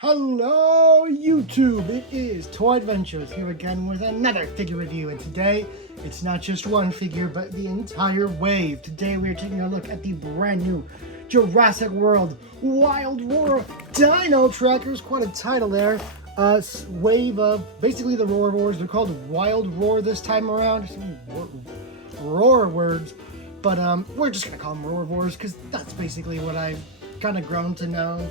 Hello YouTube, it is Toy Adventures here again with another figure review, and today it's not just one figure but the entire wave. Today we are taking a look at the brand new Jurassic World Wild Roar Dino Trackers. Quite a title there. Wave of basically the roarivores. They're called Wild Roar this time around. Roar words, but we're just gonna call them roarivores because that's basically what I've kind of grown to know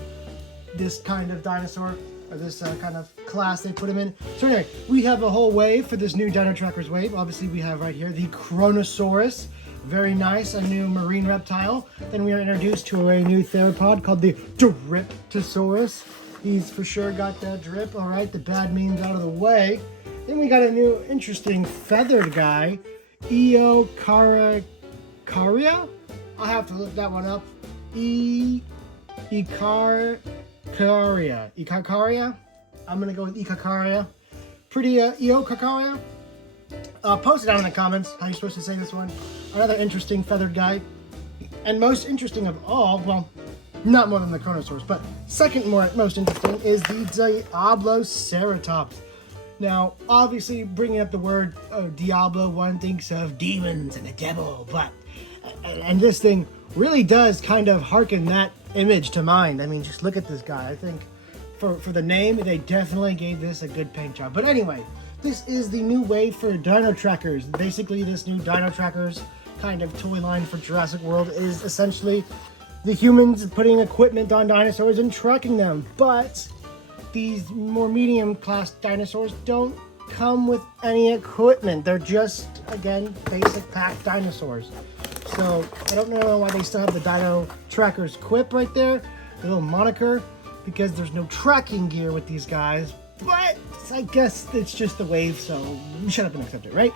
this kind of dinosaur, or this kind of class they put him in. So anyway, we have a whole wave for this new Dino Trackers wave. Obviously we have right here the Kronosaurus, very nice, a new marine reptile. Then we are introduced to a new theropod called the Dryptosaurus. He's for sure got that drip. All right, the bad memes out of the way. Then we got a new interesting feathered guy, Eocarcharia. I'll have to look that one up. Eocarcharia. I'm gonna go with Eocarcharia. Pretty Eocarcharia. Post it down in the comments how you're supposed to say this one. Another interesting feathered guy. And most interesting of all, well, not more than the Kronosaurus, but second most interesting is the Diabloceratops. Now, obviously, bringing up the word Diablo, one thinks of demons and the devil, but and this thing really does kind of harken that image to mind. I mean, just look at this guy. I think for the name, they definitely gave this a good paint job. But anyway, this is the new wave for Dino Trackers. Basically, this new Dino Trackers kind of toy line for Jurassic World is essentially the humans putting equipment on dinosaurs and tracking them. But these more medium class dinosaurs don't come with any equipment. They're just, again, basic pack dinosaurs. So I don't know why they still have the Dino Trackers quip right there, the little moniker, because there's no tracking gear with these guys. But I guess it's just the wave, so shut up and accept it, right?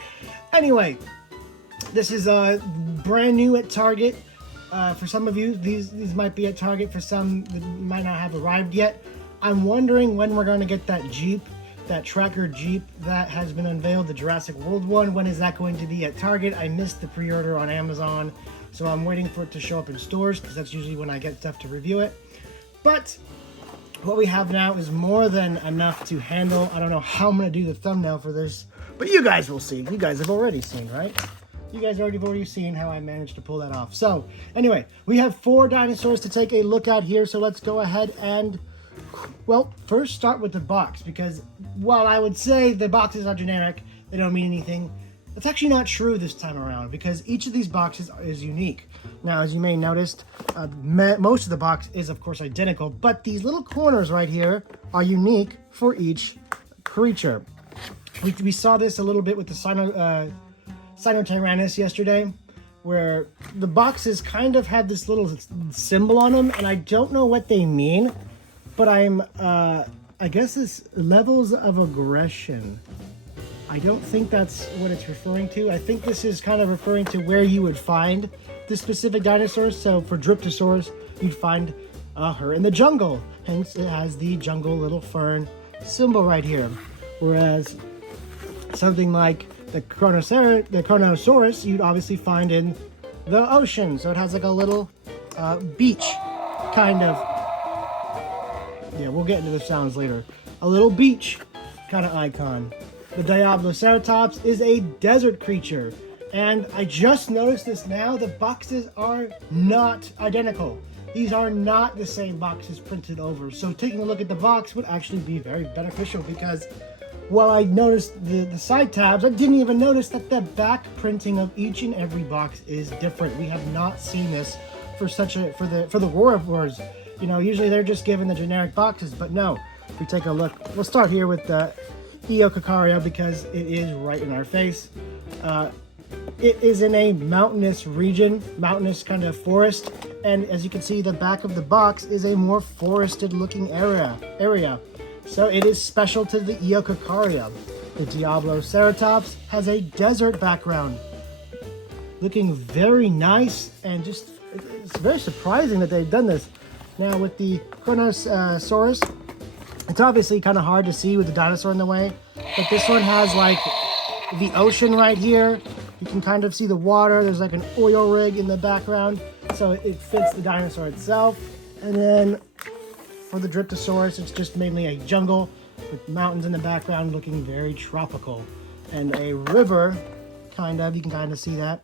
Anyway, this is brand new at Target. For some of you, these might be at Target. For some, that might not have arrived yet. I'm wondering when we're going to get that Jeep, that tracker Jeep that has been unveiled, the Jurassic World one. When is that going to be at Target? I missed the pre-order on Amazon, so I'm waiting for it to show up in stores because that's usually when I get stuff to review it. But what we have now is more than enough to handle. I don't know how I'm going to do the thumbnail for this, but you guys will see. You guys have already seen, right? You guys have already seen how I managed to pull that off. So anyway, we have 4 dinosaurs to take a look at here, so let's go ahead and, well, first start with the box, because while I would say the boxes are generic, they don't mean anything, that's actually not true this time around, because each of these boxes is unique. Now, as you may have noticed, most of the box is, of course, identical, but these little corners right here are unique for each creature. We saw this a little bit with the Sinotyrannus yesterday, where the boxes kind of had this little symbol on them, and I don't know what they mean. But I guess it's levels of aggression. I don't think that's what it's referring to. I think this is kind of referring to where you would find the specific dinosaurs. So for Dryptosaurus, you'd find her in the jungle. Hence, it has the jungle little fern symbol right here. Whereas something like the Kronosaurus, you'd obviously find in the ocean. So it has like a little beach kind of. Yeah, we'll get into the sounds later. A little beach kind of icon. The Diabloceratops is a desert creature. And I just noticed this now, the boxes are not identical. These are not the same boxes printed over. So taking a look at the box would actually be very beneficial, because while I noticed the side tabs, I didn't even notice that the back printing of each and every box is different. We have not seen this for the roarivores. You know, usually they're just given the generic boxes, but no. If we take a look, we'll start here with the Eocarcharia because it is right in our face. It is in a mountainous region, mountainous kind of forest, and as you can see, the back of the box is a more forested looking area. So it is special to the Eocarcharia. The Diabloceratops has a desert background, looking very nice, and just it's very surprising that they've done this. Now with the Kronosaurus, it's obviously kind of hard to see with the dinosaur in the way, but this one has like the ocean right here. You can kind of see the water. There's like an oil rig in the background, so it fits the dinosaur itself. And then for the Dryptosaurus. It's just mainly a jungle with mountains in the background looking very tropical. And a river, you can kind of see that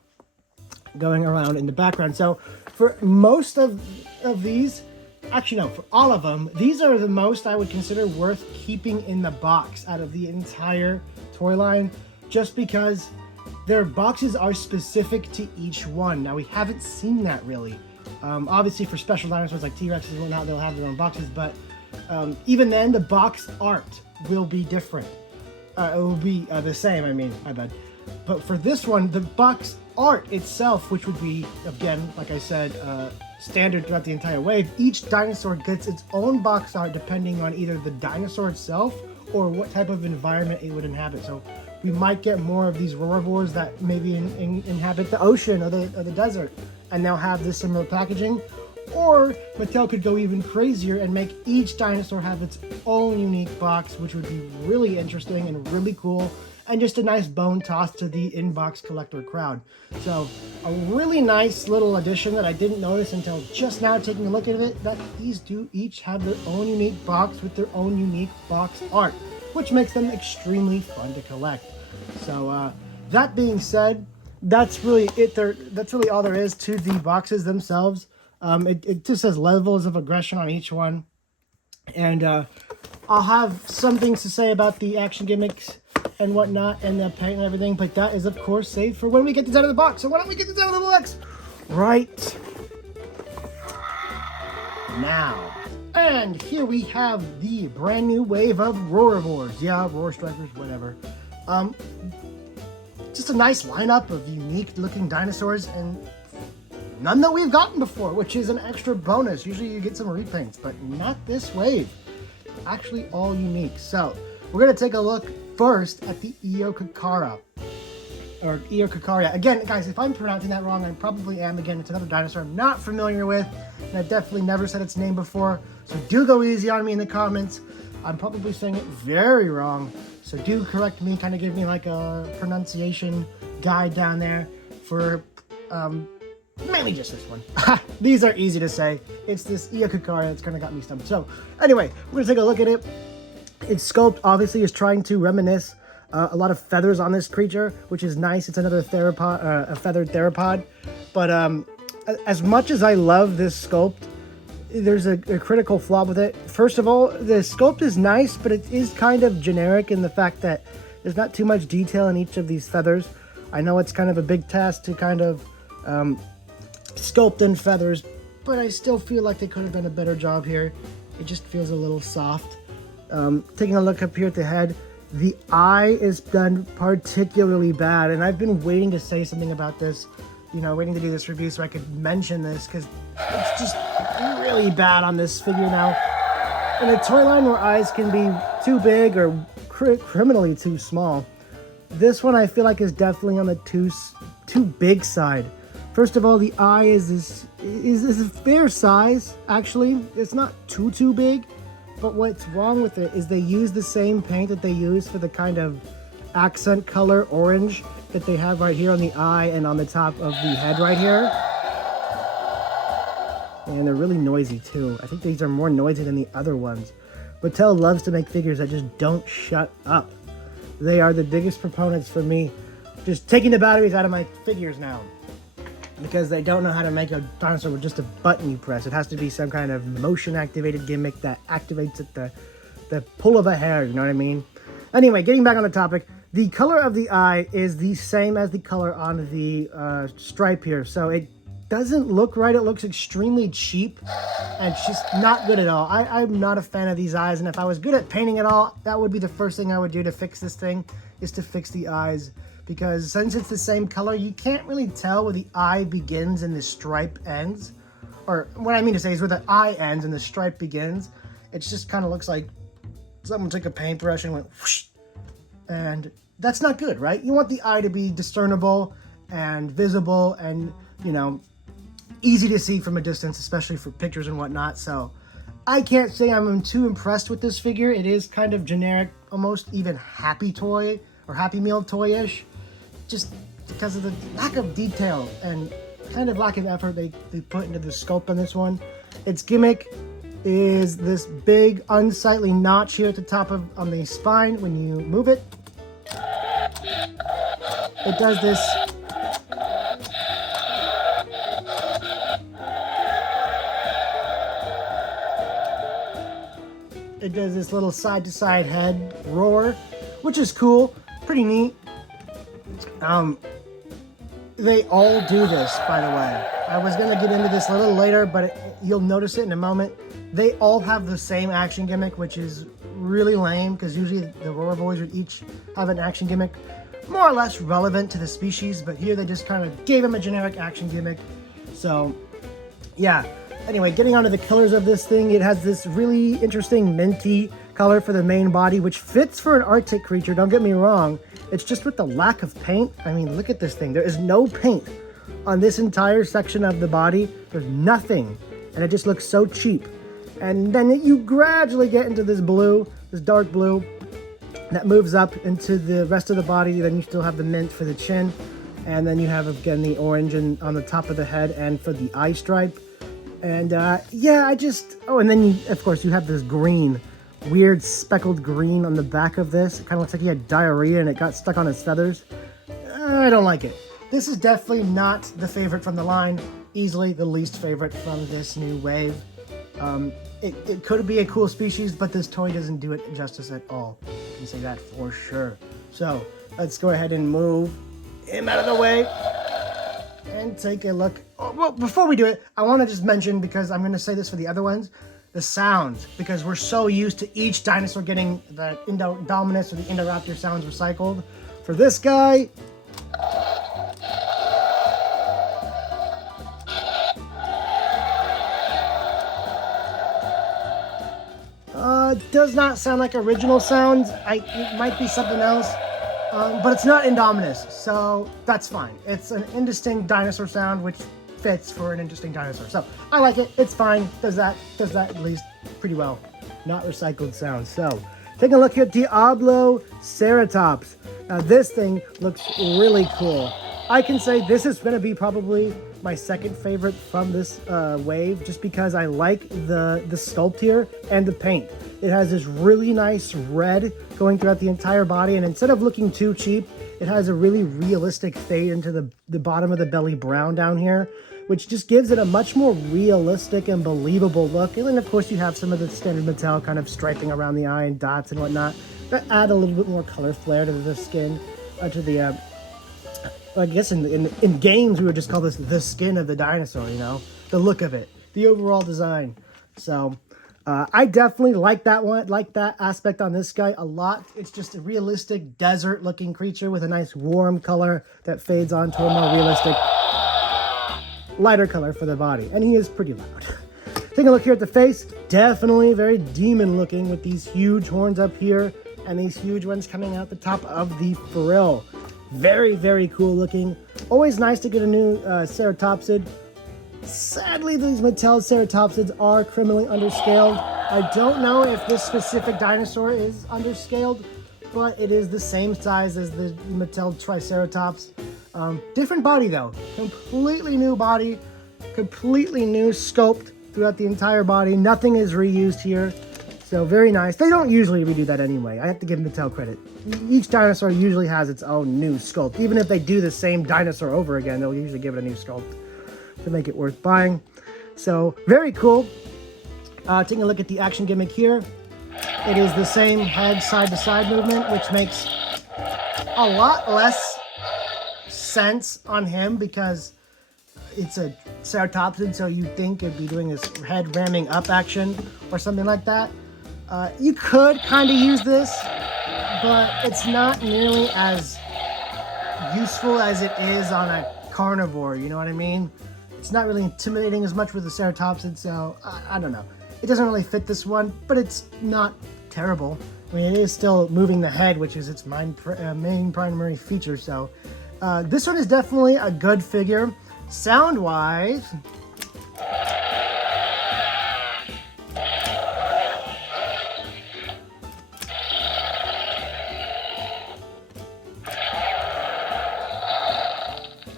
going around in the background. So for most of these, actually no, for all of them, these are the most I would consider worth keeping in the box out of the entire toy line, just because their boxes are specific to each one. Now, we haven't seen that really. Obviously for special dinosaurs like T-Rexes and whatnot, they'll have their own boxes, but even then, the box art will be different. It will be the same, I mean, my bad. But for this one, the box art itself, which would be, again, like I said, standard throughout the entire wave, each dinosaur gets its own box art depending on either the dinosaur itself or what type of environment it would inhabit. So we might get more of these roarivores that maybe inhabit the ocean or the desert, and they'll have this similar packaging. Or Mattel could go even crazier and make each dinosaur have its own unique box, which would be really interesting and really cool, and just a nice bone toss to the in-box collector crowd. So a really nice little addition that I didn't notice until just now taking a look at it, that these do each have their own unique box with their own unique box art, which makes them extremely fun to collect. So that being said, that's really it. That's really all there is to the boxes themselves. It just says levels of aggression on each one. And I'll have some things to say about the action gimmicks and whatnot and the paint and everything, but that is of course saved for when we get this out of the box. So why don't we get this out of the box right now? And here we have the brand new wave of roarivores. Yeah, roar strikers, whatever. Just a nice lineup of unique looking dinosaurs, and none that we've gotten before, which is an extra bonus. Usually you get some repaints, but not this wave. Actually all unique. So we're going to take a look first at the Eocarcharia. Or Eocarcharia. Again, guys, if I'm pronouncing that wrong, I probably am. Again, it's another dinosaur I'm not familiar with, and I've definitely never said its name before. So do go easy on me in the comments. I'm probably saying it very wrong. So do correct me, kind of give me like a pronunciation guide down there for mainly just this one. These are easy to say. It's this Eocarcharia that's kind of got me stumped. So anyway, we're gonna take a look at it. Its sculpt obviously is trying to reminisce a lot of feathers on this creature, which is nice. It's another theropod, a feathered theropod. But as much as I love this sculpt, there's a critical flaw with it. First of all, the sculpt is nice, but it is kind of generic in the fact that there's not too much detail in each of these feathers. I know it's kind of a big task to kind of sculpt in feathers, but I still feel like they could have done a better job here. It just feels a little soft. Taking a look up here at the head, the eye is done particularly bad, and I've been waiting to say something about this, you know, waiting to do this review so I could mention this, because it's just really bad on this figure now. In a toy line where eyes can be too big or criminally too small, this one I feel like is definitely on the too big side. First of all, the eye is a fair size, actually. It's not too big, but what's wrong with it is they use the same paint that they use for the kind of accent color orange that they have right here on the eye and on the top of the head right here. And they're really noisy too. I think these are more noisy than the other ones. Mattel loves to make figures that just don't shut up. They are the biggest proponents for me just taking the batteries out of my figures now, because they don't know how to make a dinosaur with just a button you press. It has to be some kind of motion activated gimmick that activates at the pull of a hair, you know what I mean? Anyway, getting back on the topic, the color of the eye is the same as the color on the stripe here, so it doesn't look right. It looks extremely cheap, and it's just not good at all. I'm not a fan of these eyes, and if I was good at painting it all, that would be the first thing I would do to fix this thing, is to fix the eyes. Because since it's the same color, you can't really tell where the eye begins and the stripe ends. Or what I mean to say is where the eye ends and the stripe begins. It just kind of looks like someone took a paintbrush and went whoosh. And that's not good, right? You want the eye to be discernible and visible and, you know, easy to see from a distance, especially for pictures and whatnot. So I can't say I'm too impressed with this figure. It is kind of generic, almost even Happy Toy or Happy Meal toy-ish, just because of the lack of detail and kind of lack of effort they put into the sculpt on this one. Its gimmick is this big unsightly notch here at the top of on the spine. When you move it, it does this little side-to-side head roar, which is cool, pretty neat. They all do this, by the way. I was going to get into this a little later, but you'll notice it in a moment. They all have the same action gimmick, which is really lame, because usually the roarivores would each have an action gimmick more or less relevant to the species, but here they just kind of gave them a generic action gimmick. So, yeah. Anyway, getting onto the colors of this thing, it has this really interesting minty color for the main body, which fits for an Arctic creature, don't get me wrong. It's just with the lack of paint. I mean, look at this thing. There is no paint on this entire section of the body. There's nothing, and it just looks so cheap. And then you gradually get into this blue, this dark blue, that moves up into the rest of the body. Then you still have the mint for the chin, and then you have, again, the orange on the top of the head and for the eye stripe. And yeah, and then of course you have this green, weird speckled green on the back of this. It kind of looks like he had diarrhea and it got stuck on his feathers. I don't like it. This is definitely not the favorite from the line. Easily the least favorite from this new wave. It could be a cool species, but this toy doesn't do it justice at all. I can say that for sure. So let's go ahead and move him out of the way and take a look. Oh, well, before we do it, I want to just mention, because I'm going to say this for the other ones, the sounds, because we're so used to each dinosaur getting the Indominus or the Indoraptor sounds recycled. For this guy, does not sound like original sounds. It might be something else, but it's not Indominus, so that's fine. It's an indistinct dinosaur sound, which fits for an interesting dinosaur. So I like it. It's fine. Does that at least pretty well. Not recycled sounds. So taking a look here, Diabloceratops. Now this thing looks really cool. I can say this is going to be probably my second favorite from this wave, just because I like the sculpt here and the paint. It has this really nice red going throughout the entire body, and instead of looking too cheap, it has a really realistic fade into the bottom of the belly brown down here, which just gives it a much more realistic and believable look. And then of course you have some of the standard Mattel kind of striping around the eye and dots and whatnot that add a little bit more color flair to the skin, to the I guess in games we would just call this the skin of the dinosaur, you know, the look of it, the overall design. So I definitely like that one, like that aspect on this guy a lot. It's just a realistic desert looking creature with a nice warm color that fades onto a more realistic lighter color for the body. And he is pretty loud. Take a look here at the face. Definitely very demon looking with these huge horns up here and these huge ones coming out the top of the frill. Very, very cool looking. Always nice to get a new ceratopsid. Sadly, these Mattel ceratopsids are criminally underscaled. I don't know if this specific dinosaur is underscaled, but it is the same size as the Mattel Triceratops. Different body though. Completely new body. Completely new sculpt throughout the entire body. Nothing is reused here. So very nice. They don't usually redo that anyway. I have to give Mattel credit. Each dinosaur usually has its own new sculpt. Even if they do the same dinosaur over again, they'll usually give it a new sculpt to make it worth buying. So very cool. Taking a look at the action gimmick here. It is the same head side to side movement, which makes a lot less sense on him because it's a ceratopsid, so you'd think it'd be doing this head ramming up action or something like that. You could kind of use this, but it's not nearly as useful as it is on a carnivore, you know what I mean? It's not really intimidating as much with the ceratopsid, so I don't know. It doesn't really fit this one, but it's not terrible. I mean, it is still moving the head, which is its main primary feature, so this one is definitely a good figure. Sound-wise,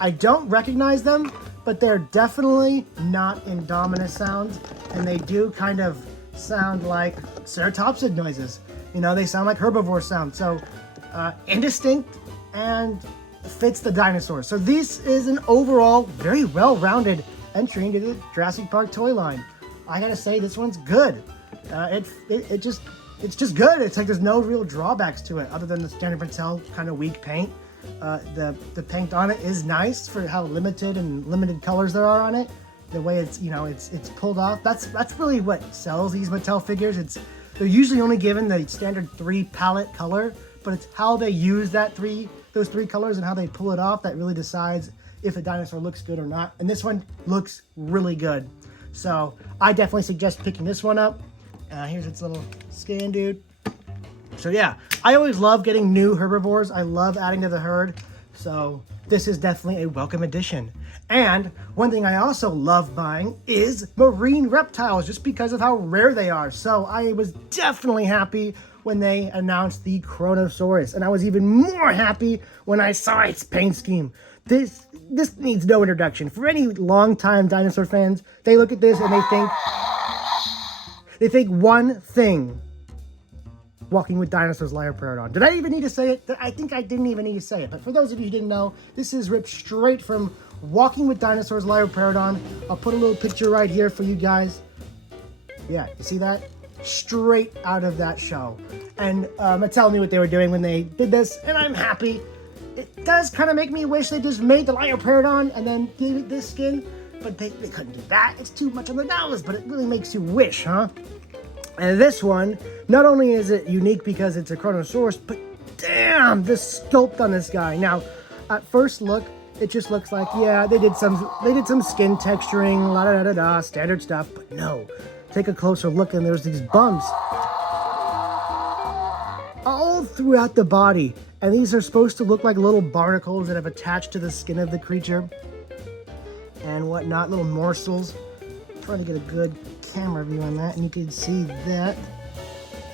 I don't recognize them, but they're definitely not Indominus sounds, and they do kind of sound like ceratopsid noises. You know, they sound like herbivore sound. So indistinct and fits the dinosaur. So this is an overall very well-rounded entry into the Jurassic Park toy line. I gotta say, this one's good. It's just good. It's like there's no real drawbacks to it other than the standard Mattel kind of weak paint. The paint on it is nice for how limited colors there are on it. The way it's, you know, it's pulled off. That's really what sells these Mattel figures. They're usually only given the standard 3 palette color, but it's how they use those 3 colors and how they pull it off that really decides if a dinosaur looks good or not. And this one looks really good. So I definitely suggest picking this one up. Here's its little skin, dude. So yeah, I always love getting new herbivores. I love adding to the herd. So this is definitely a welcome addition. And one thing I also love buying is marine reptiles, just because of how rare they are. So I was definitely happy when they announced the Kronosaurus, and I was even more happy when I saw its paint scheme. This needs no introduction. For any longtime dinosaur fans, they look at this and they think one thing: Walking with Dinosaurs Lioperadon. Did I even need to say it? I think I didn't even need to say it. But for those of you who didn't know, this is ripped straight from Walking with Dinosaurs Lioperadon. I'll put a little picture right here for you guys. Yeah, you see that? Straight out of that show. And Mattel knew what they were doing when they did this, and I'm happy. It does kind of make me wish they just made the Lioperadon and then did this skin, but they couldn't do that. It's too much on the nose, but it really makes you wish, huh? And this one, not only is it unique because it's a Kronosaurus, but damn, the sculpt on this guy. Now, at first look, it just looks like, yeah, they did some skin texturing, la da da da, standard stuff, but no. Take a closer look and there's these bumps all throughout the body. And these are supposed to look like little barnacles that have attached to the skin of the creature and whatnot, little morsels. I'm trying to get a good camera view on that, and you can see that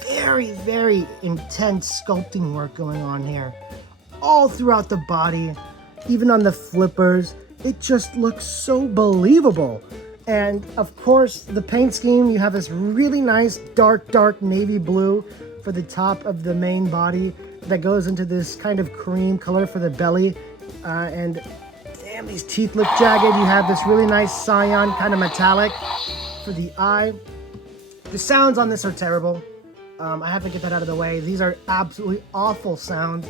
very, very intense sculpting work going on here. All throughout the body, even on the flippers. It just looks so believable. And of course, the paint scheme, you have this really nice dark navy blue for the top of the main body that goes into this kind of cream color for the belly. And damn, these teeth look jagged. You have this really nice cyan kind of metallic for the eye. The sounds on this are terrible. I have to get that out of the way. These are absolutely awful sounds.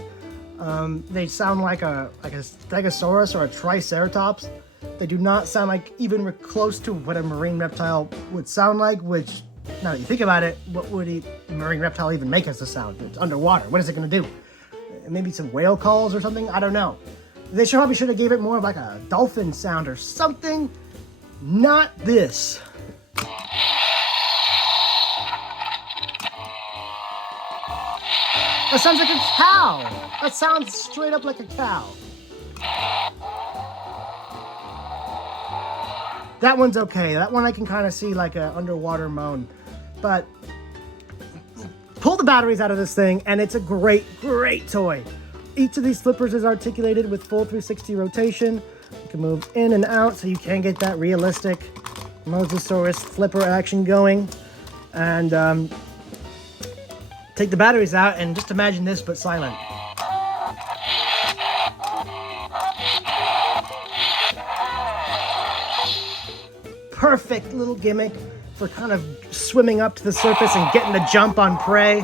They sound like a Stegosaurus or a Triceratops. They do not sound like even close to what a marine reptile would sound like, which, now that you think about it, what would a marine reptile even make as a sound? It's underwater. What is it going to do? Maybe some whale calls or something? I don't know. They probably should have gave it more of like a dolphin sound or something. Not this. That sounds like a cow. That sounds straight up like a cow. That one's okay. That one I can kind of see like an underwater moan. But pull the batteries out of this thing and it's a great toy. Each of these flippers is articulated with full 360 rotation. You can move in and out so you can get that realistic Mosasaurus flipper action going. And take the batteries out and just imagine this but silent. Perfect little gimmick for kind of swimming up to the surface and getting the jump on prey.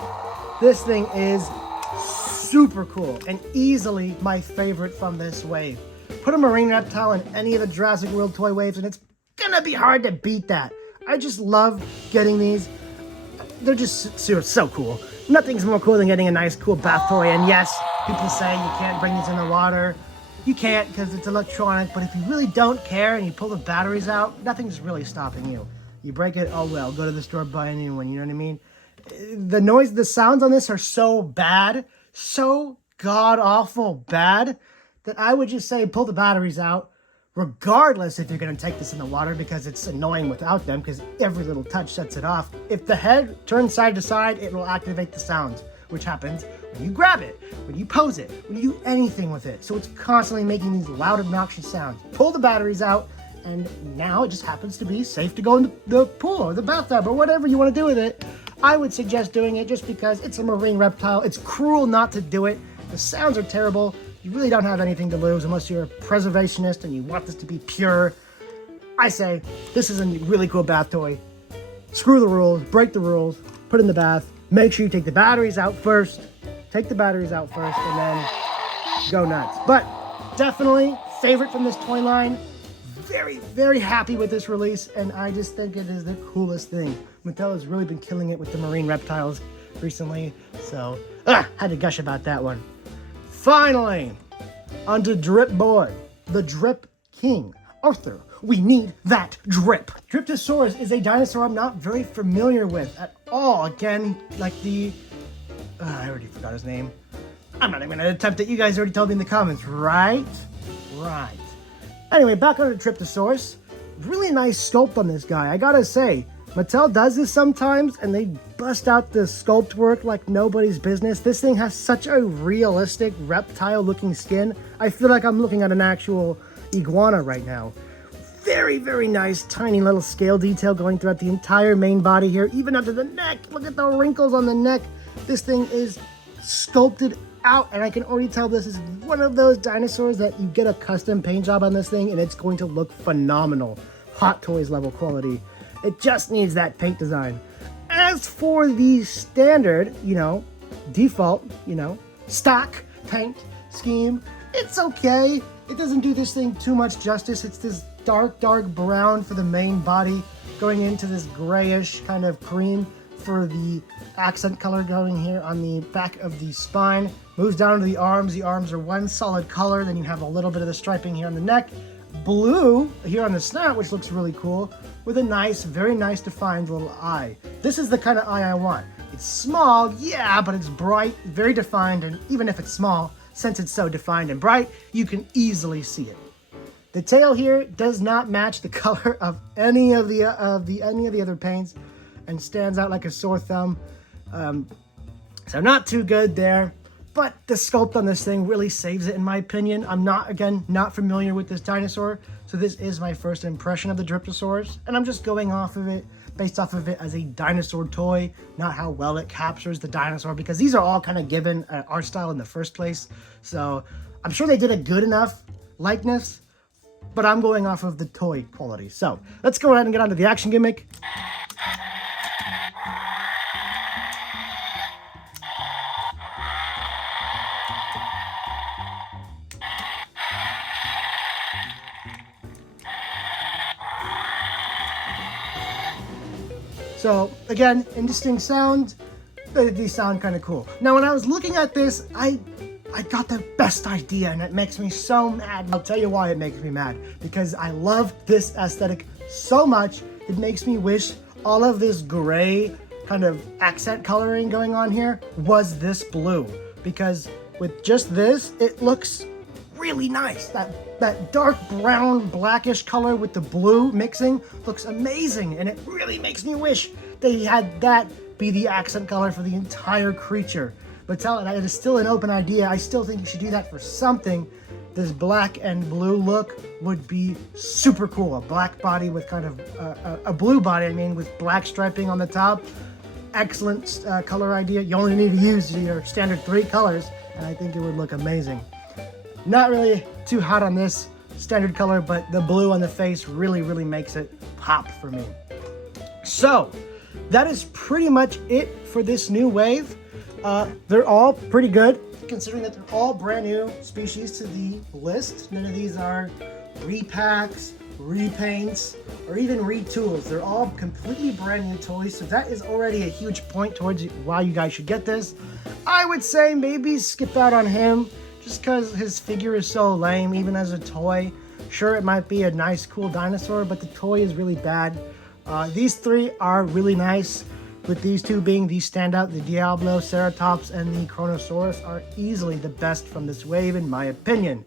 This thing is super cool and easily my favorite from this wave. Put a marine reptile in any of the Jurassic World toy waves and it's gonna be hard to beat that. I just love getting these. They're just so cool. Nothing's more cool than getting a nice cool bath toy. And yes, people say you can't bring these in the water. You can't because it's electronic, but if you really don't care and you pull the batteries out, nothing's really stopping you. You break it, oh well, go to the store, buy a new one, you know what I mean? The sounds on this are so bad, so god-awful bad, that I would just say pull the batteries out, regardless if you're going to take this in the water, because it's annoying without them, because every little touch sets it off. If the head turns side to side, it will activate the sounds, which happens when you grab it, when you pose it, when you do anything with it. So it's constantly making these loud, obnoxious sounds. Pull the batteries out, and now it just happens to be safe to go in the pool or the bathtub or whatever you want to do with it. I would suggest doing it just because it's a marine reptile. It's cruel not to do it. The sounds are terrible. You really don't have anything to lose unless you're a preservationist and you want this to be pure. I say, this is a really cool bath toy. Screw the rules, break the rules, put it in the bath. Make sure you take the batteries out first. Take the batteries out first and then go nuts. But definitely favorite from this toy line. Very, very happy with this release, and I just think it is the coolest thing. Mattel has really been killing it with the marine reptiles recently, so had to gush about that one. Finally, onto Drip Boy, the Drip King. Arthur, we need that drip. Dryptosaurus is a dinosaur I'm not very familiar with at all. Again, like the... I already forgot his name. I'm not even going to attempt it. You guys already told me in the comments, right? Right. Anyway, back on the Dryptosaurus. Really nice sculpt on this guy. I gotta say, Mattel does this sometimes, and they bust out the sculpt work like nobody's business. This thing has such a realistic reptile-looking skin. I feel like I'm looking at an actual iguana right now. Very, very nice, tiny little scale detail going throughout the entire main body here, even up to the neck. Look at the wrinkles on the neck. This thing is sculpted out, and I can already tell this is one of those dinosaurs that you get a custom paint job on this thing and it's going to look phenomenal. Hot Toys level quality. It just needs that paint design. As for the standard, default, stock paint scheme, it's okay. It doesn't do this thing too much justice. It's this dark brown for the main body going into this grayish kind of cream for the accent color going here on the back of the spine. Moves down to the arms. The arms are one solid color. Then you have a little bit of the striping here on the neck. Blue here on the snout, which looks really cool, with a nice, very nice defined little eye. This is the kind of eye I want. It's small, yeah, but it's bright, very defined, and even if it's small, since it's so defined and bright, you can easily see it. The tail here does not match the color of any of the other paints and stands out like a sore thumb. So not too good there, but the sculpt on this thing really saves it in my opinion. I'm not familiar with this dinosaur, so this is my first impression of the Dryptosaurus, and I'm just going off of it, based off of it as a dinosaur toy, not how well it captures the dinosaur, because these are all kind of given art style in the first place. So I'm sure they did a good enough likeness, but I'm going off of the toy quality. So let's go ahead and get onto the action gimmick. So again, interesting sound. These sound kind of cool. Now, when I was looking at this, I got the best idea, and it makes me so mad. I'll tell you why it makes me mad. Because I love this aesthetic so much, it makes me wish all of this gray kind of accent coloring going on here was this blue. Because with just this, it looks really nice. That dark brown, blackish color with the blue mixing looks amazing, and it really makes me wish they had that be the accent color for the entire creature. But it is still an open idea. I still think you should do that for something. This black and blue look would be super cool. A black body with kind of a blue body, with black striping on the top. Excellent color idea. You only need to use your standard 3 colors, and I think it would look amazing. Not really too hot on this standard color, but the blue on the face really, really makes it pop for me. So, that is pretty much it for this new wave. They're all pretty good, considering that they're all brand new species to the list. None of these are repacks, repaints, or even retools. They're all completely brand new toys, so that is already a huge point towards why you guys should get this. I would say maybe skip out on him, just because his figure is so lame, even as a toy. Sure, it might be a nice, cool dinosaur, but the toy is really bad. These 3 are really nice, with these 2 being the standout. The Diabloceratops and the Kronosaurus are easily the best from this wave, in my opinion.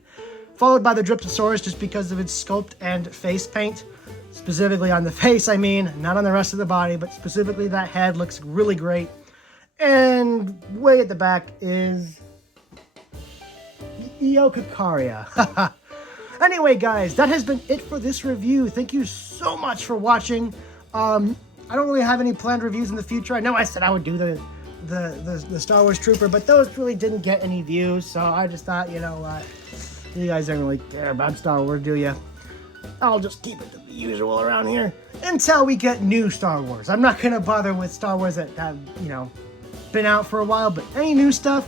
Followed by the Dryptosaurus, just because of its sculpt and face paint. Specifically on the face, not on the rest of the body, but specifically that head looks really great. And way at the back is Eocarcharia. Anyway, guys, that has been it for this review. Thank you so much for watching. I don't really have any planned reviews in the future. I know I said I would do the Star Wars Trooper, but those really didn't get any views, so I just thought, you know what, you guys don't really care about Star Wars, do you? I'll just keep it to the usual around here until we get new Star Wars. I'm not gonna bother with Star Wars that have, you know, been out for a while, but any new stuff,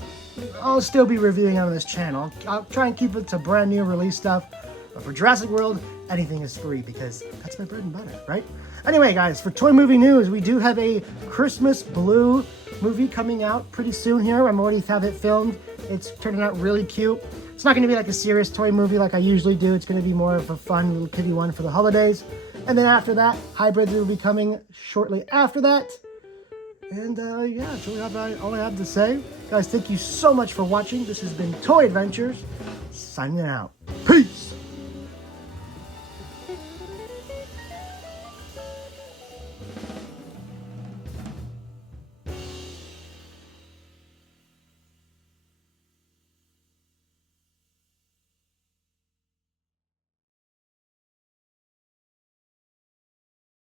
I'll still be reviewing on this channel. I'll try and keep it to brand new release stuff. But for Jurassic World, anything is free because that's my bread and butter, right? Anyway, guys, for toy movie news, we do have a Christmas Blue movie coming out pretty soon here. I'm already have it filmed. It's turning out really cute. It's not going to be like a serious toy movie like I usually do. It's going to be more of a fun little kiddie one for the holidays. And then after that, Hybrids will be coming shortly after that. And yeah, that's really all I have to say. Guys, thank you so much for watching. This has been Toy Adventures, signing out. Peace!